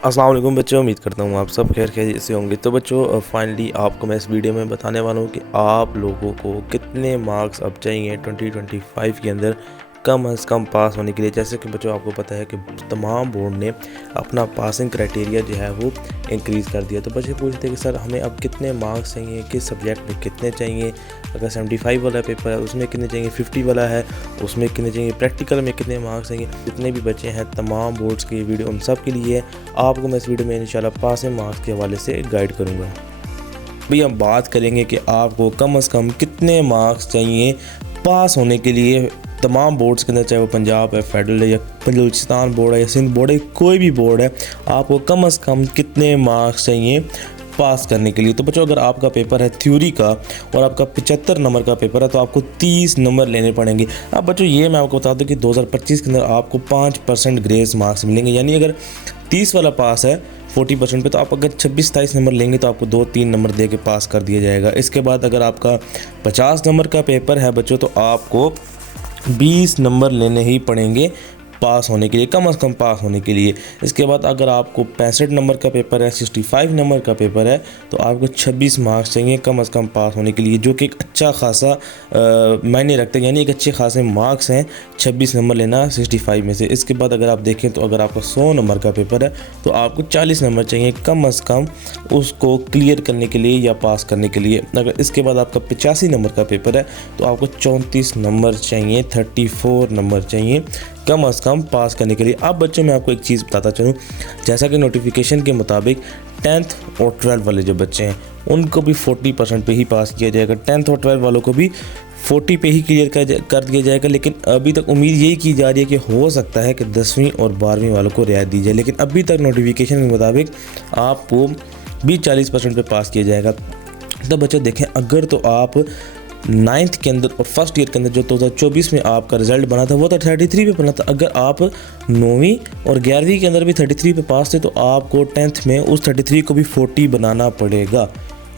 अस्सलाम वालेकुम बच्चों, उम्मीद करता हूँ आप सब खैर खैरियत से होंगे। तो बच्चों फाइनली आपको मैं इस वीडियो में बताने वाला हूँ कि आप लोगों को कितने मार्क्स अब चाहिए 2025 के अंदर कम अज़ कम पास होने के लिए। जैसे कि बच्चों आपको पता है कि तमाम बोर्ड ने अपना पासिंग क्राइटेरिया जो है वो इंक्रीज़ कर दिया। तो बच्चे पूछते हैं कि सर हमें अब कितने मार्क्स चाहिए, किस सब्जेक्ट में कितने चाहिए, अगर 75 वाला पेपर है उसमें कितने चाहिए, 50 वाला है उसमें कितने चाहिए, प्रैक्टिकल में कितने मार्क्स चाहिए। जितने भी बच्चे हैं तमाम बोर्ड्स की वीडियो उन सब के लिए आपको मैं इस वीडियो में इंशाल्लाह पासिंग मार्क्स के हवाले से गाइड करूँगा। अभी हम बात करेंगे कि आपको कम अज़ कम कितने मार्क्स चाहिए पास होने के लिए तमाम बोर्ड्स के अंदर, चाहे वो पंजाब है, फेडरल है, या बलूचिस्तान बोर्ड है, या सिंध बोर्ड है, कोई भी बोर्ड है, आपको कम अज़ कम कितने मार्क्स चाहिए पास करने के लिए। तो बच्चों अगर आपका पेपर है थ्योरी का और आपका 75 नंबर का पेपर है तो आपको 30 नंबर लेने पड़ेंगे। अब बच्चों ये मैं आपको बता दूं कि 2025 के अंदर आपको 5% ग्रेस मार्क्स मिलेंगे, यानी अगर 30 वाला पास है 40% पे, तो आप अगर 26-27 नंबर लेंगे तो आपको 2-3 नंबर दे के पास कर दिया जाएगा। इसके बाद अगर आपका 50 नंबर का पेपर है बच्चों तो आपको 20 नंबर लेने ही पड़ेंगे पास होने के लिए, कम अज़ कम पास होने के लिए। इसके बाद अगर आपको 65 नंबर का पेपर है, 65 नंबर का पेपर है, तो आपको 26 मार्क्स चाहिए कम अज़ कम पास होने के लिए, जो कि एक अच्छा खासा मायने रखते हैं, यानी एक अच्छे खासे मार्क्स हैं 26 नंबर लेना 65 में से। इसके बाद अगर आप देखें तो अगर आपका 100 नंबर का पेपर है तो आपको 40 नंबर चाहिए कम अज़ कम उसको क्लियर करने के लिए या पास करने के लिए। अगर इसके बाद आपका 85 नंबर का पेपर है तो आपको 34 नंबर चाहिए, 34 नंबर चाहिए कम अज़ कम पास करने के लिए। अब बच्चों मैं आपको एक चीज़ बताता चलूँ, जैसा कि नोटिफिकेशन के मुताबिक 10th और 12th वाले जो बच्चे हैं उनको भी 40% पे ही पास किया जाएगा। 10th और 12th वालों को भी 40 पे ही क्लियर कर दिया जाएगा, लेकिन अभी तक उम्मीद यही की जा रही है कि हो सकता है कि 10वीं और 12वीं वालों को रियायत दी जाए, लेकिन अभी तक नोटिफिकेशन के मुताबिक आपको भी 40% पे पास किया जाएगा। तो बच्चों देखें, अगर तो आप 9th के अंदर और फर्स्ट ईयर के अंदर जो 2024 में आपका रिज़ल्ट बना था वो तो 33 पे बना था, अगर आप 9वीं और 11वीं के अंदर भी 33 पे पास थे तो आपको 10th में उस 33 को भी 40 बनाना पड़ेगा,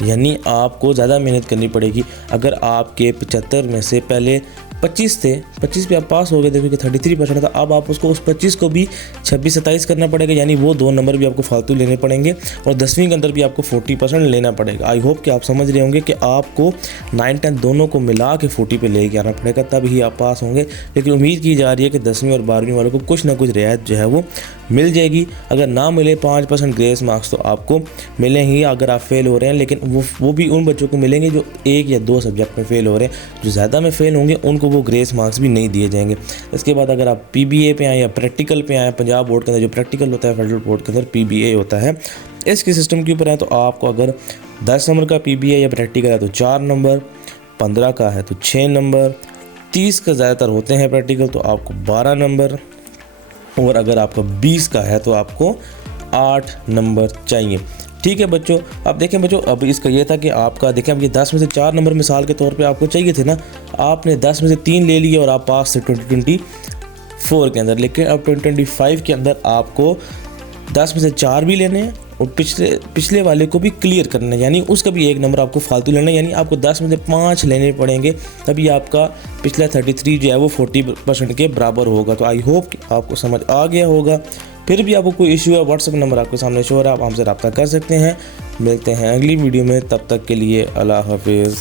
यानी आपको ज़्यादा मेहनत करनी पड़ेगी। अगर आपके 75 में से पहले 25 थे, 25 पे आप पास हो गए थे क्योंकि 33% था, अब आप उसको उस 25 को भी 26-27 करना पड़ेगा, यानी वो 2 नंबर भी आपको फालतू लेने पड़ेंगे, और 10वीं के अंदर भी आपको 40% लेना पड़ेगा। आई होप कि आप समझ रहे होंगे कि आपको 9-10 दोनों को मिला के 40 पे लेके आना पड़ेगा, तब ही आप पास होंगे। लेकिन उम्मीद की जा रही है कि 10वीं और 12वीं वालों को कुछ ना कुछ रियायत जो है वो मिल जाएगी। अगर ना मिले 5% ग्रेस मार्क्स तो आपको मिले ही अगर आप फेल हो रहे हैं, लेकिन वो भी उन बच्चों को मिलेंगे जो 1 या 2 सब्जेक्ट में फेल हो रहे हैं। जो ज़्यादा में फेल होंगे उनको वो ग्रेस मार्क्स भी नहीं दिए जाएंगे। इसके बाद अगर आप PBA पे आए या प्रैक्टिकल पे आए, पंजाब बोर्ड के अंदर जो प्रैक्टिकल होता है, फेडरल बोर्ड के अंदर PBA होता है, इसके सिस्टम के ऊपर है, तो आपको अगर 10 नंबर का PBA या प्रैक्टिकल है तो 4 नंबर, 15 का है तो 6 नंबर, 30 का ज़्यादातर होते हैं प्रैक्टिकल तो आपको 12 नंबर, और अगर आपका 20 का है तो आपको 8 नंबर चाहिए। ठीक है बच्चों, अब देखें बच्चों, अब इसका ये था कि आपका देखें अब ये 10 में से 4 नंबर मिसाल के तौर पे आपको चाहिए थे ना, आपने 10 में से 3 ले लिए और आप पास थे 2024 के अंदर, लेकिन अब 2025 के अंदर आपको 10 में से 4 भी लेने हैं और पिछले वाले को भी क्लियर करना है, यानी उसका भी 1 नंबर आपको फालतू लेना है, यानी आपको 10 में से 5 लेने पड़ेंगे, तभी आपका पिछला 33 जो है वो 40% के बराबर होगा। तो आई होप कि आपको समझ आ गया होगा। फिर भी आपको कोई इशू है, व्हाट्सएप नंबर आपके सामने शो हो रहा है, आप हमसे रब्ता कर सकते हैं। मिलते हैं अगली वीडियो में, तब तक के लिए अल्लाह हाफिज़।